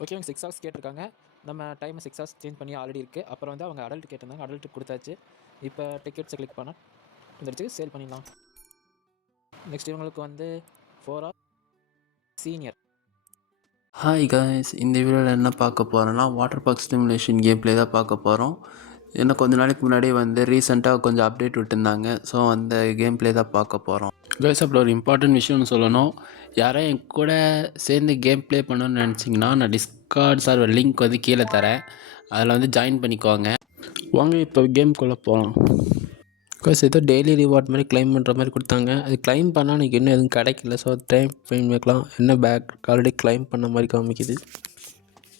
Okay, அவங்க 6 hours கேட்டிருக்காங்க. நம்ம டைம் 6 ஹவர்ஸ் சேஞ்ச் பண்ணி ஆல்ரெடி இருக்குது. அப்புறம் வந்து அவங்க அடல்ட் கேட்டிருந்தாங்க, அடல்ட் கொடுத்தாச்சு. இப்போ டிக்கெட்ஸை கிளிக் பண்ணால் வந்துடுச்சு, சேல் பண்ணிடலாம். நெக்ஸ்ட் இவங்களுக்கு வந்து 4 ஹவர் சீனியர். ஹாய் காய்ஸ், இந்த வீடியோவில் என்ன பார்க்க போகிறோன்னா water park stimulation game play தான் பார்க்க போகிறோம். இன்னும் கொஞ்சம் நாளைக்கு முன்னாடி வந்து ரீசெண்டாக கொஞ்சம் அப்டேட் விட்டுருந்தாங்க. ஸோ அந்த கேம் ப்ளே தான் பார்க்க போகிறோம். காய்ஸ், அப்புறம் ஒரு இம்பார்ட்டன்ட் விஷயம்னு சொல்லணும். யாரும் என் கூட சேர்ந்து கேம் ப்ளே பண்ணணும்னு நினச்சிங்கன்னா நான் டிஸ்கார்ட் சர்வர் லிங்க் வந்து கீழே தரேன். அதில் வந்து ஜாயின் பண்ணிக்கோங்க. வாங்க இப்போ கேம்குள்ளே போகலாம். காய்ஸ், ஏதோ டெய்லி ரிவார்ட் மாதிரி கிளைம் பண்ணுற மாதிரி கொடுத்தாங்க. அது கிளைம் பண்ணால் எனக்கு இன்னும் எதுவும் கிடைக்கல. ஸோ டைம் ஃபைன் வைக்கலாம். என்ன பேக் ஆல்ரெடி கிளைம் பண்ண மாதிரி காமிக்குது.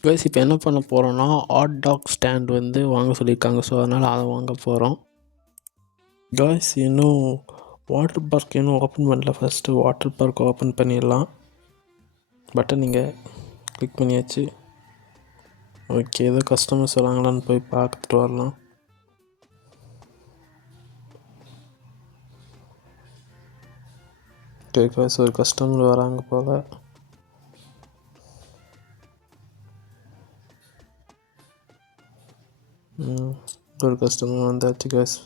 கைஸ், இப்போ என்ன பண்ண போகிறோன்னா ஹாட் டாக் ஸ்டாண்ட் வந்து வாங்க சொல்லியிருக்காங்க. ஸோ அதனால் அதை வாங்க போகிறோம். கைஸ், இன்னும் வாட்டர் பார்க் இன்னும் ஓப்பன் பண்ணல. ஃபஸ்ட்டு வாட்டர் பார்க் ஓப்பன் பண்ணிடலாம். பட்டன் நீங்கள் கிளிக் பண்ணியாச்சு. ஓகே, ஏதோ கஸ்டமர்ஸ் வராங்களான்னு போய் பார்த்துட்டு வரலாம். ஓகே கைஸ், ஒரு கஸ்டமர் வராங்க போல். ஒரு கஸ்டமர் வந்தாச்சு கைஸ்.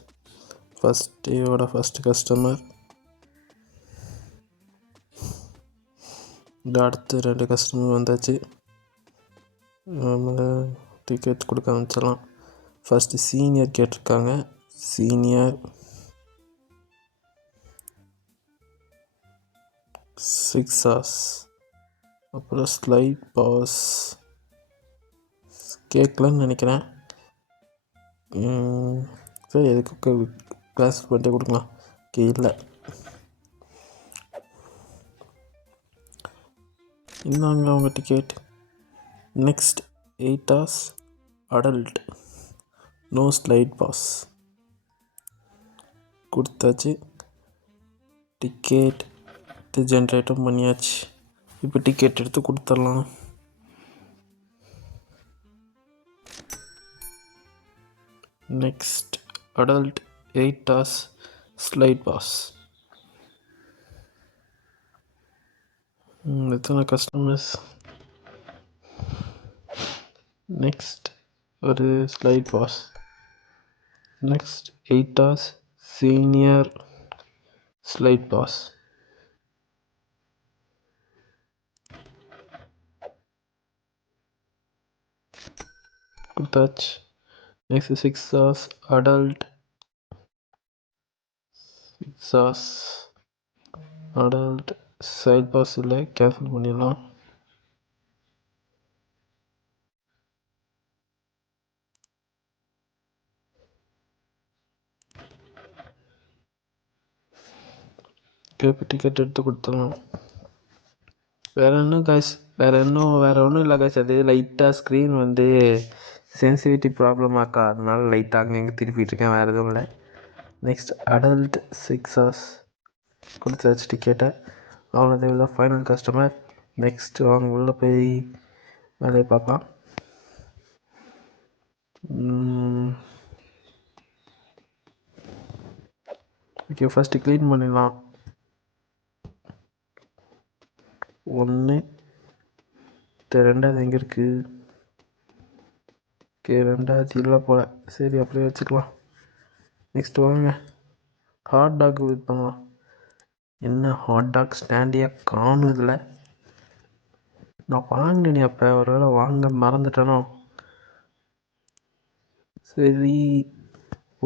First customer. அடுத்து 2 கஸ்டமர் வந்தாச்சு. நம்ம டிக்கெட் கொடுக்க ஆரம்பிச்சிடலாம். ஃபஸ்ட்டு சீனியர் கேட்டிருக்காங்க. Senior 6 hours. அப்புறம் ஸ்லைட் பாஸ் கேட்கலன்னு நினைக்கிறேன். சரி, எதுக்கு கிளாஸ் பண்ணிட்டே கொடுக்கலாம். ஓகே, இல்லை இந்தாங்க அவங்க ticket. Next 8 hours adult, no slide pass கொடுத்தாச்சு. டிக்கெட் ஜென்ரேட்டும் பண்ணியாச்சு. இப்போ டிக்கெட் எடுத்து கொடுத்துடலாம். Next adult 8 hours slide pass. எத்தனை கஸ்டமர்ஸ்? நெக்ஸ்ட் ஒரு slide pass. Next 8 hours senior slide pass. கொடுத்தாச்சு. Next 6 hours adult, 6 hours adult side pass இல்லை, கேன்சல் பண்ணிடலாம். இப்போ டிக்கெட் எடுத்து கொடுத்துடலாம். வேறு ஒன்றும் இல்லை காய்ஸ். அது லைட்டாக ஸ்க்ரீன் வந்து சென்சிட்டிவிட்டி ப்ராப்ளம் ஆக்கா, அதனால லைட்டாக அங்கே திருப்பிட்டு இருக்கேன். வேறு எதுவும் இல்லை. நெக்ஸ்ட் அடல்ட் 6 hours கொடுத்தாச்சு டிக்கெட்டை. அவ்வளோதான், தான் ஃபைனல் கஸ்டமர். நெக்ஸ்ட் அவங்க உள்ளே போய் வேலையை பார்க்கலாம். ஓகே, ஃபஸ்ட்டு க்ளீன் பண்ணிடலாம். 1 2 எங்கே இருக்குது? ஓகே, 2 இல்லை போல். சரி, அப்படியே வச்சுக்கலாம். நெக்ஸ்ட் வாங்க ஹாட் டாக் இது பண்ணலாம். என்ன ஹாட் டாக் ஸ்டாண்டியா காணும் இதில்? நான் வாங்கினேன் அப்போ, ஒரு வேளை வாங்க மறந்துட்டேனோ? சரி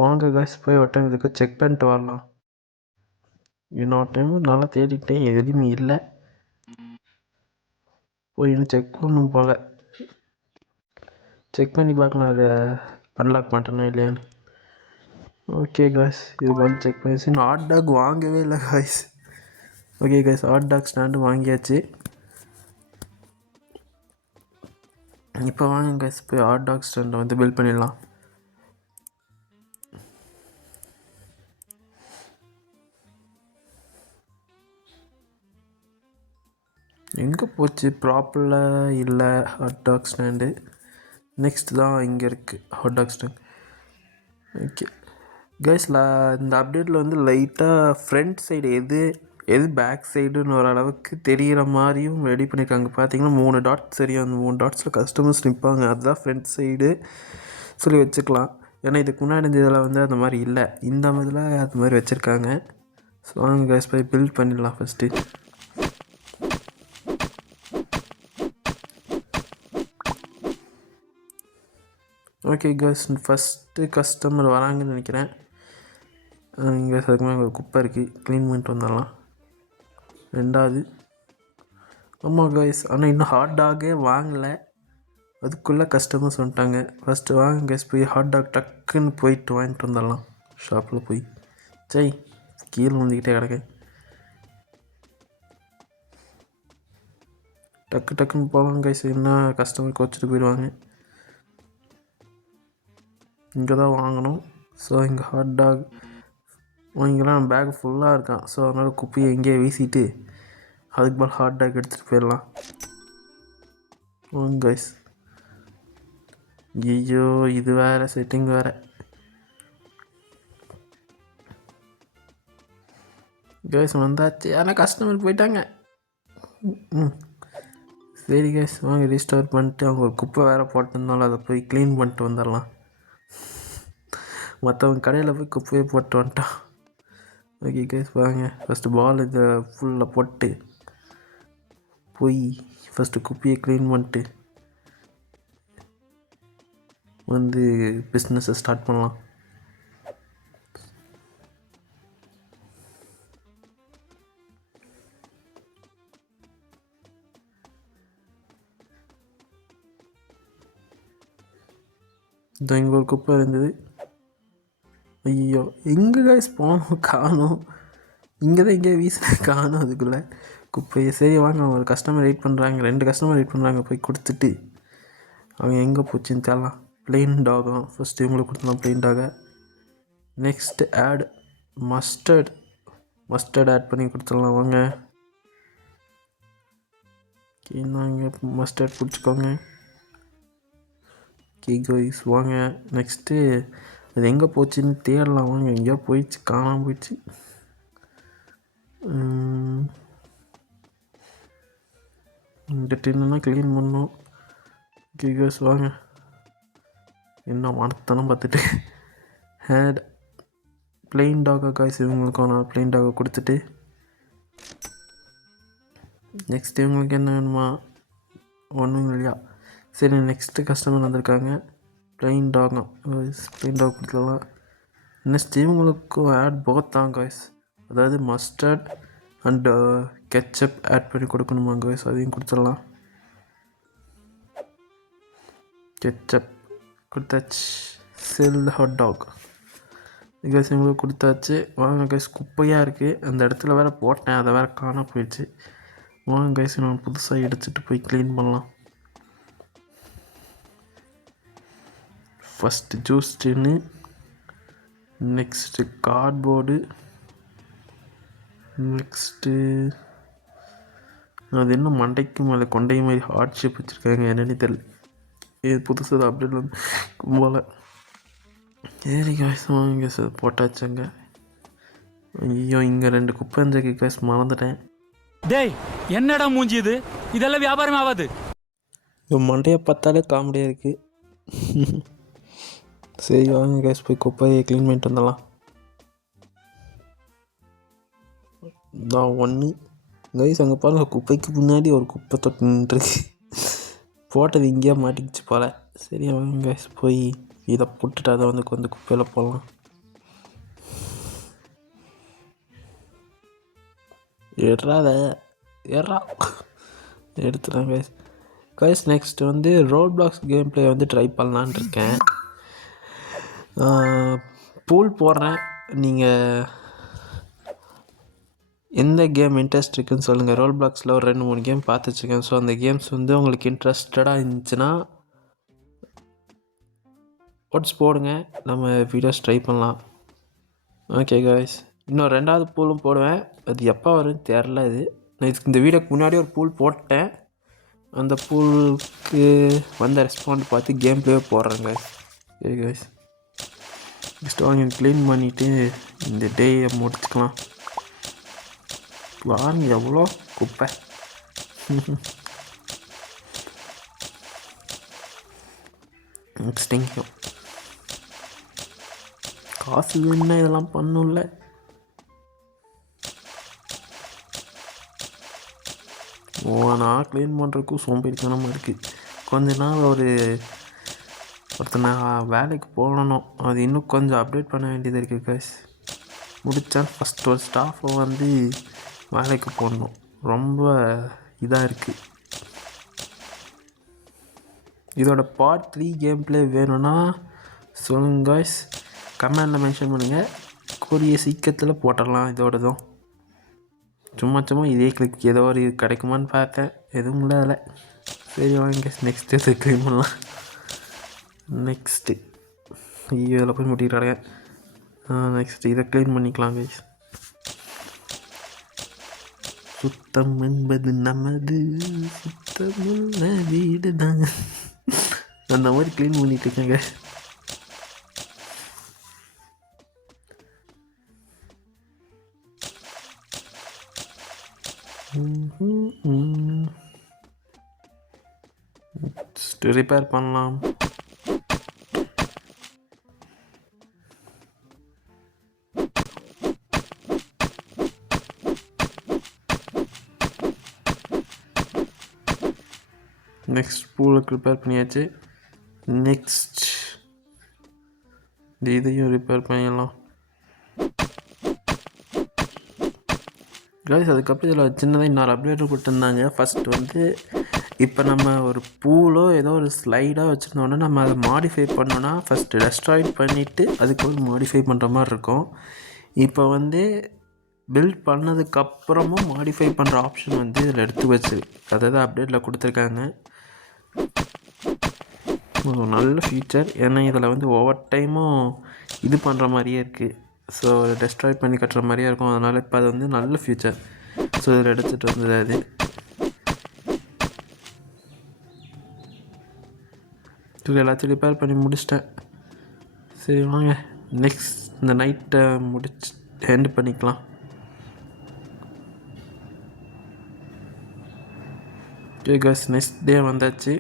வாங்க காய்ஸ், போய் ஒரு டைம் இதுக்கு செக் பண்ணிட்டு வரலாம். இன்னொரு டைம் நல்லா தேடிக்கிட்டேன், எதுவுமே இல்லை. போய் இன்னும் செக் பண்ணணும் போல். செக் பண்ணி பார்க்கலாம் அதை அன்லாக் பண்ணிட்டேனா இல்லையான்னு. ஓகே காய்ஸ், இதுக்கு வந்து செக் பண்ணிச்சு. இன்னும் ஹாட் டாக் வாங்கவே இல்லை guys. Okay guys, hot dog stand வாங்கியாச்சு. இப்போ வாங்க காய்ஸ், போய் ஹாட் டாக் ஸ்டாண்டை வந்து பில்ட் பண்ணிடலாம். எங்கே போச்சு? ப்ராப்பரில் இல்லை ஹாட் டாக் ஸ்டாண்டு. நெக்ஸ்ட் தான் இங்கே இருக்குது hot dog stand. Okay guys, இந்த அப்டேட்டில் வந்து லைட்டாக ஃப்ரண்ட் சைடு எது எது பேக் சைடுன்னு ஓரளவுக்கு தெரிகிற மாதிரியும் ரெடி பண்ணியிருக்காங்க. பார்த்தீங்கன்னா 3 டாட்ஸ் தெரியும். அந்த 3 டாட்ஸில் கஸ்டமர்ஸ் நிற்பாங்க. அதுதான் ஃப்ரண்ட் சைடு சொல்லி வச்சுக்கலாம். ஏன்னா இதுக்கு முன்னாடி இந்த இதில் வந்து அந்த மாதிரி இல்லை. இந்த இதில் அது மாதிரி வச்சுருக்காங்க. ஸோ வாங்க கைஸ் போய் பில்ட் பண்ணிடலாம் first. Okay guys, first customer வராங்கன்னு நினைக்கிறேன். இங்கே அதுக்கு மேலே ஒரு குப்பை இருக்குது, க்ளீன் பண்ணிட்டு வந்துடலாம். 2வது, ஆமாம் கைஸ், ஆனால் இன்னும் ஹாட் டாகே வாங்கலை. அதுக்குள்ளே கஸ்டமர்ஸ் வந்துட்டாங்க. ஃபஸ்ட்டு வாங்க கைஸ் போய் ஹாட் டாக் டக்குன்னு போயிட்டு வாங்கிட்டு வந்துடலாம். ஷாப்பில் போய் கீழே வந்துக்கிட்டே கிடக்கு. டக்குன்னு போகலாம் கைஸ், என்ன கஸ்டமருக்கு வச்சுட்டு போயிடுவாங்க. இங்கே தான் வாங்கணும். ஸோ இங்கே ஹாட் டாக் வாங்கிக்கலாம். பேக் ஃபுல்லாக இருக்கான். ஸோ அதனால் குப்பையை எங்கேயே வீசிட்டு அதுக்கு மேலே ஹாட் டாக் எடுத்துகிட்டு போயிடலாம். வாங்க கைஸ். ஐயோ, இது வேறு செட்டிங் வேறு. கைஸ் வந்தாச்சு, ஆனால் கஸ்டமர் போயிட்டாங்க. சரி கைஸ், வாங்க ரீஸ்டார்ட் பண்ணிட்டு அவங்க ஒரு குப்பை வேறு போட்டிருந்தாலும் அதை போய் க்ளீன் பண்ணிட்டு வந்துடலாம். மற்றவங்க கடையில் போய் குப்பையை போட்டு வந்துட்டான். ஓகே கைஸ் வாங்க, ஃபஸ்ட்டு பால் இதை ஃபுல்லாக போட்டு போய் ஃபஸ்ட்டு குப்பையை க்ளீன் பண்ணிட்டு வந்து பிஸ்னஸை ஸ்டார்ட் பண்ணலாம். இதோ இங்கே ஒரு குப்பை இருந்தது. ஐயோ, எங்கே கைஸ் போனோம், காணும். இங்கே தான் எங்கேயோ வீசின காணும் அதுக்குள்ளே குப்பையை. சரி வாங்க, ஒரு கஸ்டமர் வெயிட் பண்ணுறாங்க, 2 கஸ்டமர் வெயிட் பண்ணுறாங்க. போய் கொடுத்துட்டு அவங்க எங்கே போச்சுன்னு தெரியலாம். ப்ளெயின் டாகும் ஃபஸ்ட்டு இவங்களுக்கு கொடுத்துலாம், ப்ளெயின் டாகை. நெக்ஸ்ட்டு ஆட் மஸ்டர்ட் ஆட் பண்ணி கொடுத்துடலாம். வாங்க இங்கே மஸ்டர்ட் பிடிச்சிக்கோங்க. கைஸ் வாங்க, நெக்ஸ்ட்டு அது எங்கே போச்சுன்னு தேடலாம். வாங்க, எங்கேயோ போயிடுச்சு, காணாமல் போயிடுச்சு. இந்த டின்னுனா க்ளீன் பண்ணோம். கைஸ் வாங்க, என்ன வானத்தனம் பார்த்துட்டு ஹேட் ப்ளெயின் டாகா கைஸ். இவங்களுக்கும் நான் ப்ளெயின் டாகை கொடுத்துட்டு நெக்ஸ்ட் இவங்களுக்கு என்ன வேணுமா, ஒன்றும் இல்லையா. சரி, நெக்ஸ்ட்டு கஸ்டமர் வந்திருக்காங்க. ப்ளெயின் டாக் கொடுத்துடலாம். நெக்ஸ்ட் இவங்களுக்கும் ஆட் போத்தான் கைஸ், அதாவது மஸ்டர்ட் அண்டு கெச்சப் ஆட் பண்ணி கொடுக்கணுமா கைஸ், அதையும் கொடுத்துடலாம். கெச்சப் கொடுத்தாச்சு. செல் ஹாட் டாக் கைஸ் இவங்களுக்கு கொடுத்தாச்சு. வாங்க கைஸ், குப்பையாக இருக்குது, அந்த இடத்துல வேறு போட்டேன், அதை வேறு காண போயிடுச்சு. வாங்க கைஸ், நான் புதுசாக எடுத்துகிட்டு போய் க்ளீன் பண்ணலாம். ஃபஸ்ட்டு ஜூஸ் டின்னு, நெக்ஸ்ட்டு கார்ட்போர்டு, நெக்ஸ்ட்டு அது என்ன மண்டைக்கு மேலே கொண்டை மாதிரி ஹார்ட் ஷேப் வச்சுருக்காங்க, என்னன்னு தெரியல. இது புதுசு அப்டேட் வந்து போல். சரி காய்ஸ் வாங்க சார், போட்டாச்சுங்க. ஐயோ, இங்கே 2 குப்பை இருந்துருக்கு காய்ஸ், மறந்துட்டேன். டேய், என்னடா மூஞ்சி இது, இதெல்லாம் வியாபாரம் ஆகாது. மண்டையை பார்த்தாலே காமெடியாக இருக்குது. சரி வாங்க கைஸ், போய் குப்பையை க்ளீன் பண்ணிட்டு வந்துடலாம். நான் 1 கைஸ், அங்கே பாருங்கள், குப்பைக்கு முன்னாடி ஒரு குப்பை தொட்டு நின்றுருக்கு. போட்டது இங்கேயே மாட்டிக்கிச்சு போல். சரி வாங்க கைஸ், போய் இதை போட்டுட்டு அதை வந்து குப்பையில் போடலாம். எடுத்துட்டேன் கைஸ். கைஸ் நெக்ஸ்ட் வந்து ரோட் பிளாக்ஸ் கேம் பிளே வந்து ட்ரை பண்ணலான்னு இருக்கேன். பூல் போடுறேன். நீங்கள் எந்த கேம் இன்ட்ரெஸ்ட் இருக்குதுன்னு சொல்லுங்கள். ரோல் பிளாக்ஸில் ஒரு 2-3 கேம் பார்த்து வச்சுருக்கேன். ஸோ அந்த கேம்ஸ் வந்து உங்களுக்கு இன்ட்ரெஸ்டடாக இருந்துச்சுன்னா ஓட்ஸ் போடுங்க, நம்ம வீடியோஸ் ட்ரை பண்ணலாம். ஓகே காய்ஸ், இன்னும் 2வது பூலும் போடுவேன். அது எப்போ வரும்னு தெரில. இந்த வீடியோக்கு முன்னாடி ஒரு பூல் போட்டேன். அந்த பூலுக்கு வந்த ரெஸ்பாண்ட் பார்த்து கேம் பிளே போடுறேங்க. சரி காய்ஸ், நெக்ஸ்ட் வாங்க க்ளீன் பண்ணிவிட்டு இந்த டேயை முடிச்சுக்கலாம். வாங்க எவ்வளோ குப்பை. நெக்ஸ்ட் எங்கேயும் காசு வேணும்னா இதெல்லாம் பண்ணும்ல. நான் க்ளீன் பண்ணுறதுக்கும் சோம்பேறித்தனமாக இருக்குது. கொஞ்ச நாள் ஒருத்தனை வேலைக்கு போகணும், அது இன்னும் கொஞ்சம் அப்டேட் பண்ண வேண்டியது இருக்குது கைஸ். முடித்தா ஃபஸ்ட் ஒரு ஸ்டாஃபை வந்து வேலைக்கு போடணும். ரொம்ப இதாக இருக்குது. இதோட பார்ட் 3 கேம் ப்ளே வேணும்னா சொல்லுங்க கைஸ், கமெண்டில் மென்ஷன் பண்ணுங்கள். கூடிய சீக்கிரத்தில் போட்டுடலாம். இதோடதும் சும்மா இதே கிளிக் ஏதோ ஒரு கிடைக்குமான்னு பார்த்தேன், எதுவும் இல்லை. சரி வாங்க நெக்ஸ்ட்டு இதை க்ளீன் பண்ணலாம். நெக்ஸ்ட்டு இதில் போய் முட்டிக்கிறாங்க. நெக்ஸ்ட்டு இதை க்ளீன் பண்ணிக்கலாம் கைஸ். சுத்தம் என்பது நமது சுத்தமுள்ள வீடு தான். அந்த மாதிரி க்ளீன் பண்ணிட்டு இருக்கேங்க. ரிப்பேர் பண்ணலாம். நெக்ஸ்ட் பூலுக்கு ரிப்பேர் பண்ணியாச்சு. நெக்ஸ்ட் இதையும் ரிப்பேர் பண்ணிடலாம் கைஸ். அதுக்கப்புறம் இதில் சின்னதாக இன்னொரு அப்டேட் கொடுத்துருந்தாங்க. ஃபஸ்ட் வந்து இப்போ நம்ம ஒரு பூலோ ஏதோ ஒரு ஸ்லைடாக வச்சுருந்தோன்னா நம்ம அதை மாடிஃபை பண்ணோன்னா ஃபஸ்ட்டு டெஸ்ட்ராய்ட் பண்ணிவிட்டு அதுக்கப்புறம் மாடிஃபை பண்ணுற மாதிரி இருக்கும். இப்போ வந்து பில்ட் பண்ணதுக்கப்புறமும் மாடிஃபை பண்ணுற ஆப்ஷன் வந்து இதில் எடுத்து வச்சு அதாவது அப்டேட்டில் கொடுத்துருக்காங்க. நல்ல ஃபீச்சர். ஏன்னா இதில் வந்து ஒவ்வொரு டைமும் இது பண்ணுற மாதிரியே இருக்குது. ஸோ டெஸ்ட்ராய் பண்ணி கட்டுற மாதிரியே இருக்கும். அதனால் இப்போ அது வந்து நல்ல ஃபியூச்சர். ஸோ இதில் எடுத்துகிட்டு வந்தது அது. இது எல்லாத்தையும் ரிப்பேர் பண்ணி முடிச்சிட்டேன். சரி வாங்க நெக்ஸ்ட் இந்த நைட்டை முடிச்சு எண்ட் பண்ணிக்கலாம். ஓகே கைஸ், நெக்ஸ்ட் டே வந்தாச்சு.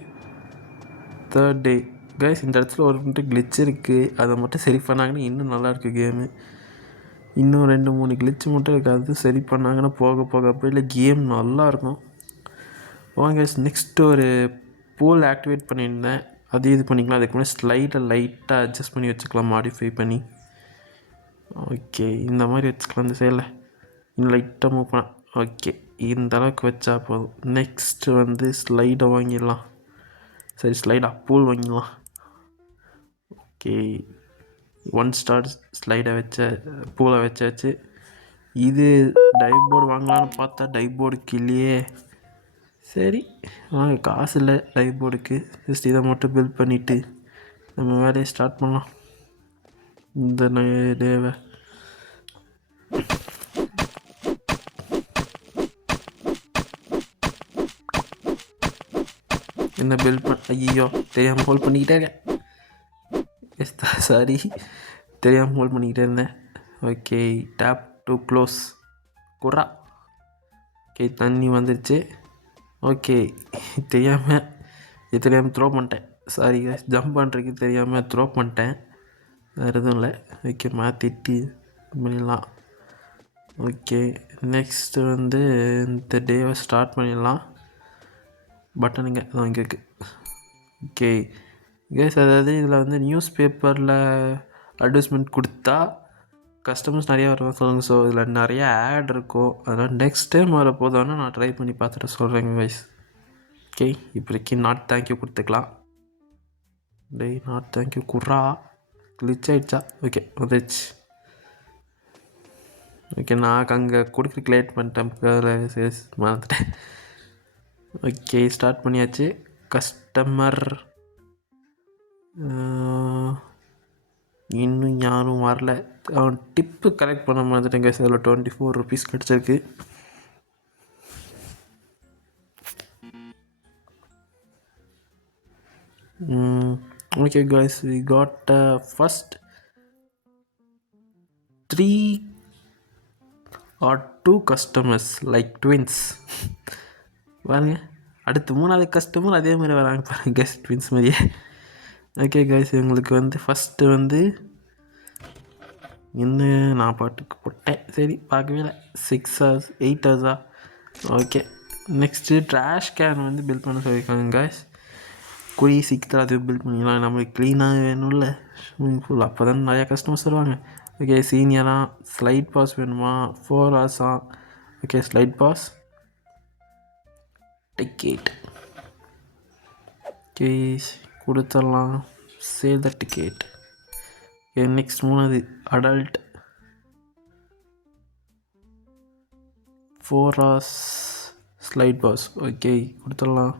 3rd டே கைஸ். இந்த இடத்துல ஒரு மட்டும் கிளிச் இருக்குது. அதை மட்டும் சரி பண்ணாங்கன்னா இன்னும் நல்லாயிருக்கு கேமு. இன்னும் 2-3 கிளிச்சு மட்டும் இருக்குது. அது சரி பண்ணாங்கன்னா போக போக அப்படியே கேம் நல்லாயிருக்கும். வாங்க கைஸ், நெக்ஸ்ட்டு ஒரு பூல் ஆக்டிவேட் பண்ணியிருந்தேன். அது இது பண்ணிக்கலாம். அதுக்கு முன்னாடி ஸ்லைடை லைட்டாக அட்ஜஸ்ட் பண்ணி வச்சுக்கலாம், மாடிஃபை பண்ணி. ஓகே இந்த மாதிரி வச்சுக்கலாம். இந்த சைடில் இன்னும் லைட்டாக மூவ் பண்ண. ஓகே இந்த அளவுக்கு வச்சா போதும். நெக்ஸ்ட்டு வந்து ஸ்லைடை வாங்கிடலாம். சரி ஸ்லைடாக பூல் வாங்கிடலாம். ஓகே 1 ஸ்டார் ஸ்லைடை பூலை வச்சாச்சு. இது டைவ் போர்டு வாங்கலான்னு பார்த்தா டைவ் போர்டுக்கு இல்லையே. சரி வாங்க, காசு இல்லை டைவ் போர்டுக்கு. ஜஸ்ட் இதை மட்டும் பில்ட் பண்ணிவிட்டு நம்ம வேலையை ஸ்டார்ட் பண்ணலாம். இந்த டேவை என்ன பில்ட் ஐயோ தெரியாமல் ஹோல்ட் பண்ணிக்கிட்டே இருக்கேன். சாரி தெரியாமல் ஹோல்ட் பண்ணிக்கிட்டே இருந்தேன். ஓகே டேப் டு க்ளோஸ் குறா. ஓகே தண்ணி வந்துடுச்சு. ஓகே தெரியாமல் த்ரோ பண்ணிட்டேன். சாரி ஜம்ப் பண்ணுறதுக்கு தெரியாமல் த்ரோ பண்ணிட்டேன். வேறு எதுவும் இல்லை. ஓகே மாற்றிட்டு பண்ணிடலாம். ஓகே நெக்ஸ்ட்டு வந்து இந்த டேவை ஸ்டார்ட் பண்ணிடலாம். பட்டனுங்க அதான் இங்கே இருக்குது. ஓகே கேஸ், அதாவது இதில் வந்து நியூஸ் பேப்பரில் அட்வர்டைஸ்மெண்ட் கொடுத்தா கஸ்டமர்ஸ் நிறையா வருவாங்க சொல்லுங்கள். ஸோ இதில் நிறையா ஆட் இருக்கும். அதனால் நெக்ஸ்ட் டைம் வர போதோன்னா நான் ட்ரை பண்ணி பார்த்துட்டு சொல்கிறேங்க கைஸ். ஓகே இப்போதைக்கு நாட் தேங்க்யூ கொடுத்துக்கலாம். டேய் நாட் தேங்க்யூ குறா. கிளிச் ஆகிடுச்சா? ஓகே வந்துடுச்சு. ஓகே நான் அங்கே கொடுக்குறக்கு லேட் பண்ணிட்டேன், மறந்துட்டேன். ஓகே ஸ்டார்ட் பண்ணியாச்சு. கஸ்டமர் இன்னும் யாரும் வரல. அவன் டிப்பு கலெக்ட் பண்ண மாதிரிங்க. அதில் 24 rupees கிடச்சிருக்கு. Okay guys, we got first 3 or 2 customers like twins. பாருங்க, அடுத்து 3வது கஸ்டமர் அதே மாதிரி வராங்க பாருங்க கைஸ், ட்வின்ஸ் மாதிரியே. ஓகே கைஸ், இவங்களுக்கு வந்து ஃபஸ்ட்டு வந்து இன்னும் நான் பாட்டுக்கு போட்டேன், சரி பார்க்கவே இல்லை. 6 hours 8 hours. Okay, next trash can வந்து பில்ட் பண்ண சொல்லியிருக்காங்க கைஸ். கூடிய சீக்கிரத்தில் அது பில்ட் பண்ணிக்கலாம். நம்மளுக்கு க்ளீனாக வேணும்ல ஸ்விம்மிங் பூல், அப்போ தான் நிறையா கஸ்டமர்ஸ் வருவாங்க. ஓகே, சீனியராக ஸ்லைட் பாஸ் வேணுமா? 4 hours. Okay, slide pass ticket. Okay, கொடுத்துடலாம். Sale the ticket. Okay, next 3வது adult 4 hours slide pass. Okay, கொடுத்துடலாம்.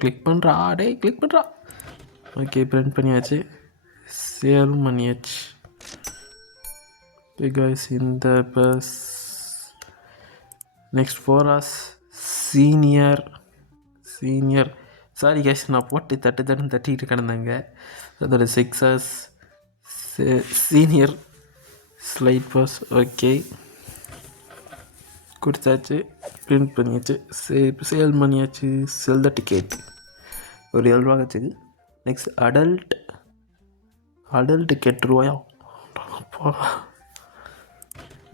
கிளிக் பண்ணுறா, கிளிக் பண்ணுறா. ஓகே, பிரிண்ட் பண்ணியாச்சு, சேலும் பண்ணியாச்சு. ஓகே கைஸ், இந்த pass next 4 hours senior. Sorry guys, நான் போட்டு தட்டிக்கிட்டு கிடந்தேங்க. அதோட 6 hours senior slide pass. Okay, கொடுத்தாச்சு, பிரிண்ட் பண்ணியாச்சு, சேல் பண்ணியாச்சு. Sell the ticket. ஒரு 7 ரூபா வச்சுது. நெக்ஸ்ட் அடல்ட் 8 ரூபாயா?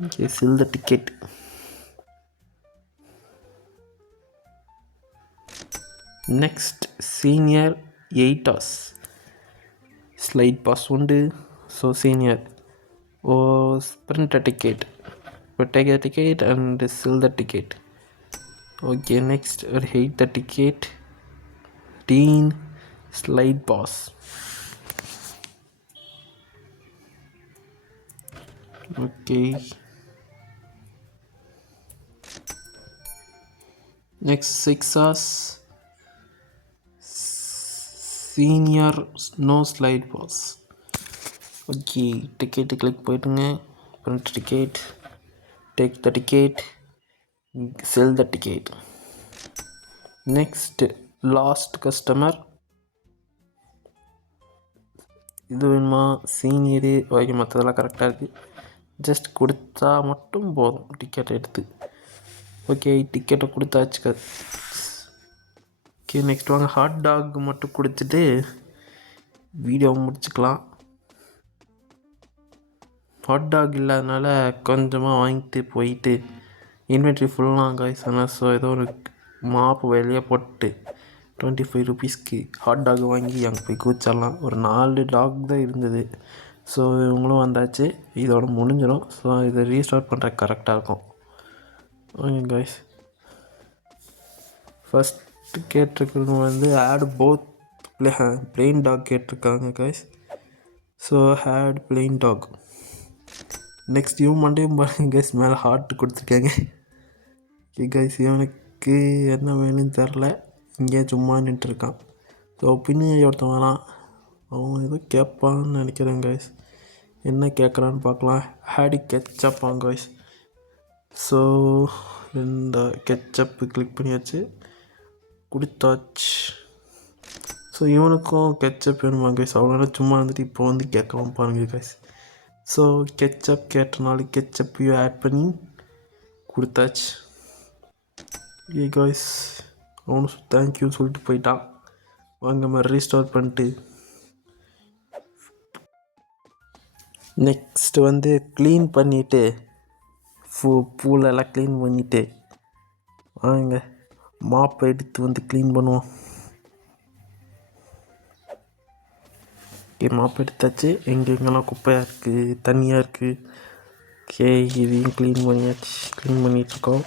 Okay, sell the ticket. Next senior 8 hours slide pass உண்டு. So senior print a ticket. Take a ticket and sell the ticket. Okay, next hate the ticket. Teen slide pass. Okay, next 6 hours senior no slide pass. Okay, ticket click போயிட்டுங்க, print ticket, take the ticket, sell the ticket. Next last customer. இது வேணுமா? Senior. Okay, மற்றதெல்லாம் கரெக்டாக இருக்குது. Just கொடுத்தா மட்டும் போதும் ticket எடுத்து. Okay, டிக்கெட்டை கொடுத்தாச்சு. ஓகே, நெக்ஸ்ட் வாங்க ஹாட் டாக் மட்டும் கொடுத்துட்டு வீடியோ முடிச்சுக்கலாம். ஹாட் டாக் இல்லாதனால கொஞ்சமாக வாங்கிட்டு போயிட்டு இன்வென்ட்ரி ஃபுல்லாக காய்ஸ். ஆனால் ஸோ ஏதோ ஒரு மாப்பு வெளியே போட்டு 25 rupeesக்கு ஹாட் டாக் வாங்கி அங்கே போய் கூச்சிடலாம். ஒரு 4 டாக் தான் இருந்தது. ஸோ இவங்களும் வந்தாச்சு, இதோட முடிஞ்சிடும். ஸோ இதை ரீஸ்டார்ட் பண்ணுற கரெக்டாக இருக்கும். ஓகே காய்ஸ், ஃபஸ்ட்டு கேட்டிருக்கிறது வந்து ஆட் போத் பிளெயின் டாக் கேட்டிருக்காங்க guys. So add plain dog. Next இவன் மண்டையும் பாருங்க கைஸ், மேலே ஹார்ட் கொடுத்துருக்காங்க. ஓகே கைஸ், இவனுக்கு என்ன வேணும்னு தெரில, இங்கே சும்மா நின்றுருக்கான். ஸோ பின்னாடி ஒருத்தன் வரான், அவன் ஏதோ கேட்பான்னு நினைக்கிறேன் கைஸ். என்ன கேட்குறான்னு பார்க்கலாம். ஹேடி கெச்சப்பாங்க கைஸ். ஸோ இந்த கெச்சப்பு கிளிக் பண்ணியாச்சு, கொடுத்தாச்சு. ஸோ இவனுக்கும் கெச்சப் வேணுமா கைஸ்? அவ்வளோ சும்மா வந்துட்டு இப்போ வந்து கேட்கலாம் பாருங்க கைஸ். ஸோ கெச்சப் கேட்டனால கெச்சப்பையும் ஆட் பண்ணி கொடுத்தாச்சு. ஏ காய்ஸ், அவனு தேங்க்யூன்னு சொல்லிட்டு போயிட்டான். வாங்க நம்ம ரீஸ்டார்ட் பண்ணிட்டு நெக்ஸ்ட்டு வந்து க்ளீன் பண்ணிவிட்டு பூலெல்லாம் க்ளீன் பண்ணிவிட்டு வாங்க மாப் எடுத்து வந்து க்ளீன் பண்ணுவோம். ஓகே, மாப் எடுத்தாச்சு. எங்கெங்கெல்லாம் குப்பையாக இருக்குது, தண்ணியாக இருக்குது. ஓகே, இதையும் க்ளீன் பண்ணிகிட்ருக்கோம்.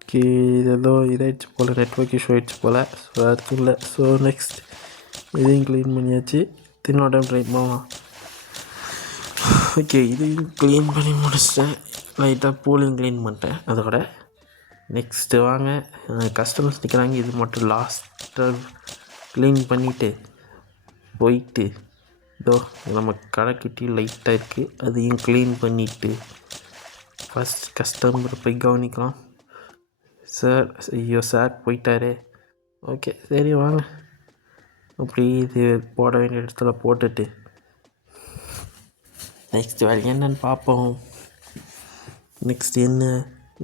ஓகே, இது ஏதோ இதாகிடுச்சு போல், நெட்ஒர்க் இஷ்யூ ஆகிடுச்சு போல். ஸோ அடுத்து இல்லை. ஸோ நெக்ஸ்ட் இதையும் க்ளீன் பண்ணியாச்சு. தின்னோட ட்ரை பண்ணலாம். ஓகே, இதையும் க்ளீன் பண்ணி முடிச்சிட்டேன். லைட்டாக பூலையும் க்ளீன் பண்ணிட்டேன். அதோட நெக்ஸ்ட்டு வாங்க, கஸ்டமர்ஸ் நிற்கிறாங்க. இது மட்டும் லாஸ்ட்டாக க்ளீன் பண்ணிவிட்டு போயிட்டு இதோ நம்ம கடைக்கிட்டி லைட்டாக இருக்குது, அதையும் க்ளீன் பண்ணிவிட்டு ஃபஸ்ட் கஸ்டமரை போய் கவனிக்கலாம். சார் ஐயோ சார் போயிட்டாரே. ஓகே சரி வாங்க, அப்படி இது போட வேண்டிய இடத்துல போட்டுட்டு நெக்ஸ்ட் வேறு என்னன்னு பார்ப்போம். நெக்ஸ்ட் என்ன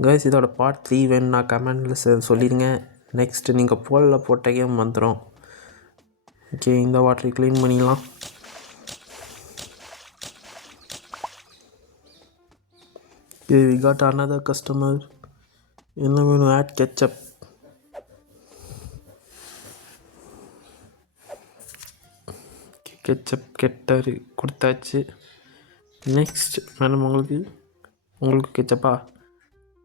கைஸ், இதோட பார்ட் 3 வேணும்னா கமெண்டில் சொல்லிடுங்க. நெக்ஸ்ட்டு நீங்கள் போட்ட கேம் வந்துடும். ஓகே, இந்த வாட்டரை க்ளீன் பண்ணிடலாம். Okay, we got another customer. என்ன வேணும்? Add ketchup. கெச்சப் கெட்டாரு கொடுத்தாச்சு. நெக்ஸ்ட் மேடம் உங்களுக்கு கெச்சப்பா?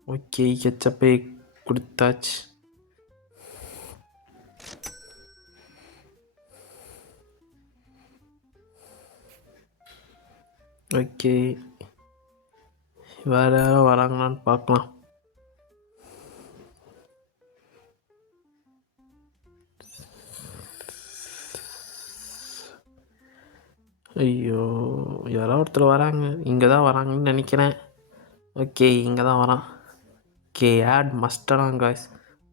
ஓகே, கெச்சப்பே கொடுத்தாச்சு. ஓகே, வேறு யாரோ வராங்களான்னு பார்க்கலாம். ஐயோ, யாரோ ஒருத்தர் வராங்க. இங்கே தான் வராங்கன்னு நினைக்கிறேன். ஓகே, இங்கே தான் வரான். ஓகே, ஆட் மஸ்டர்டாங்க காய்ஸ்.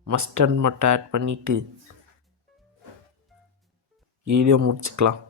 மஸ்டர்ட் மட்டும் ஆட் பண்ணிவிட்டு வீடியோ முடிச்சுக்கலாம்.